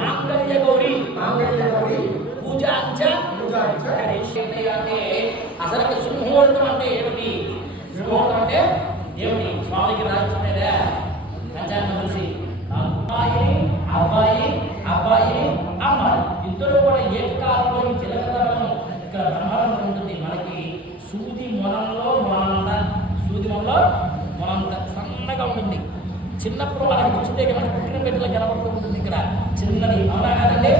మాంగళ్య గౌరీ పూజాంచ అంటే అసలు సుముహూర్తం అంటే ఏమిటి? సుముహూర్తం అంటే ఏమిటి? స్వామికి రాయించలేదా పంచాంగం చూసి అబ్బాయి అబ్బాయి అబ్బాయి అమ్మాయి ఇద్దరు కూడా ఏకకాలంలో ఈ జలగదనం ఇక్కడ బ్రహ్మాండం ఉంటుంది. మనకి సూది మొనంలో మొనంత సూది మొనంలో మొనంత సన్నగా ఉంటుంది. చిన్నప్పుడు మనకి చూస్తే కనుక పుట్టిన బిడ్డలో కనబడుతూ ఉంటుంది. ఇక్కడ చిన్నది అవునా కాదండి?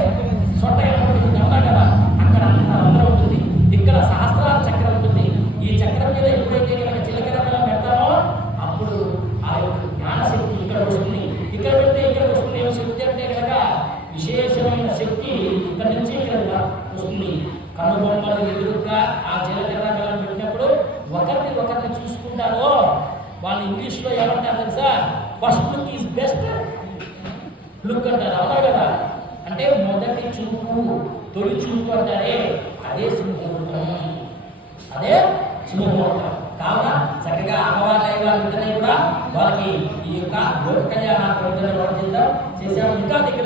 చొట్ట ఉంటుంది అవునా కదా? అక్కడ అందరూ ఉంటుంది. ఇక్కడ సహస్రాల చక్రం ఉంటుంది. ఈ చక్రం మీద ఎప్పుడైతే కనుక చిలకర బెల్లం పెడతామో అప్పుడు ఆ యొక్క జ్ఞానశక్తి ఇక్కడ వస్తుంది. ఇక్కడ పెడితే ఇక్కడ వస్తుంది. శక్తి అంటే కనుక విశేషమైన శక్తి ఇక్కడ నుంచి ఇక్కడ వస్తుంది. కనుబొమ్మలు ఎదురుగా ఆ జీలకర్ర బెల్లం పెట్టినప్పుడు ఒకరిని చూసుకుంటారో వాళ్ళు ఇంగ్లీష్లో ఏమంటారు తెలుసా? First look is best look అంటారు అవునా కదా? అంటే మొదటి చూపు తొలి చూపు అంటారే అదే సింహముహూర్తం. అదే సింహముహూర్తం. కావున చక్కగా అమ్మవారి వాళ్ళందరినీ కూడా వాళ్ళకి ఈ యొక్క లోక కళ్యాణ చేద్దాం చేసాము. ఇంకా దగ్గర